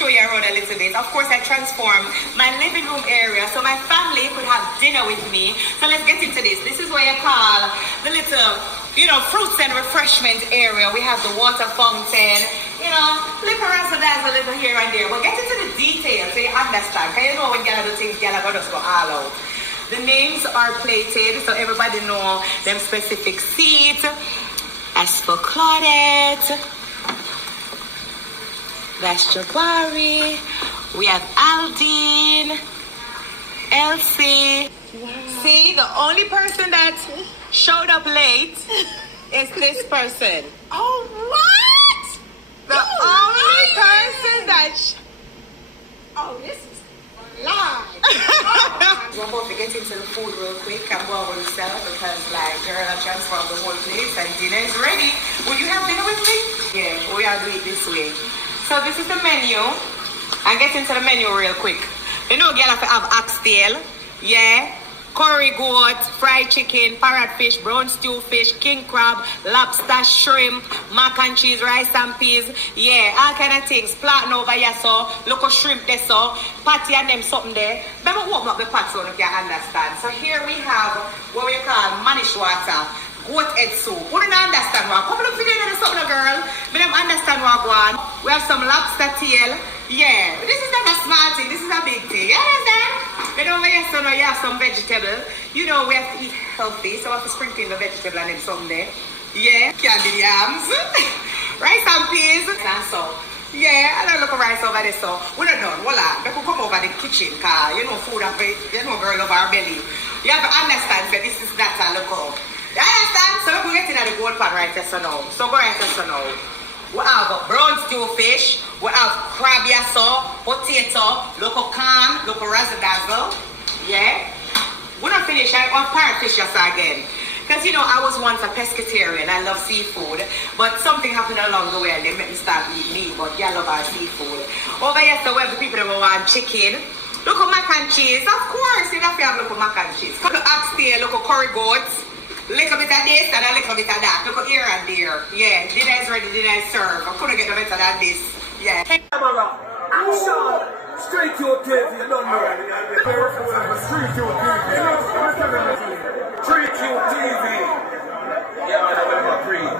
show you around a little bit. Of course, I transformed my living room area so my family could have dinner with me. So let's get into this. This is what you call the little, fruits and refreshment area. We have the water fountain, little razzle-dazzle, a little here and there. But get into the details so you understand. Because when you do things, you gotta just go all out. The names are plated so everybody know them specific seats. As for Claudette, that's Jabari. We have Aldine, Elsie. Wow. See, the only person that showed up late is this person. Oh, what? The only person that... this is live. We're about to get into the food real quick. I'm going with Stella because, girl, I transformed the whole place and dinner is ready. Will you have dinner with me? Yeah, we are doing it this way. So this is the menu. I get into the menu real quick. Girl, have oxtail, curry goat, fried chicken, parrotfish, brown stew fish, king crab, lobster, shrimp, mac and cheese, rice and peas, all kind of things. Platin over here, so local shrimp there, so patty and them something there. But I'm open up the pot so you can understand. So here we have what we call manish water. Goat head soup. We don't understand what. Couple of videos and something, girl. We don't understand what going. We have some lobster tail. Yeah, this is not a small thing. This is a big thing. You understand? Then over here, so now you have some vegetable. We have to eat healthy, so I have to sprinkle in the vegetable and then some there. Yeah, candied yams, rice and peas, and so. Yeah, I don't look at rice over there, so we're not done. Voila, they could come over the kitchen, cause food and girl over our belly. You have to understand that this is that I look up. You understand? So we're getting at the gold pan right there, so now. So go right there, so now. We have brown stew fish, we have crab yasso, potato, local corn, local razzle-dazzle. Yeah? We're not finished. I want parrotfish yasso again. Because, I was once a pescatarian. I love seafood. But something happened along the way and they made me start eating meat. But yeah, I love our seafood. Over here, so we have the people that want chicken. Local mac and cheese. Of course, you have to have local mac and cheese. Local oxtail, local curry goats. Little bit of this and a little bit of that. Look here and there. Yeah, dinner is ready, dinner is served. I couldn't get no better than this. Yeah. Camera, action! Straight to your TV, you don't know. Straight to your TV. Straight to your TV. Yeah, man, I'm free.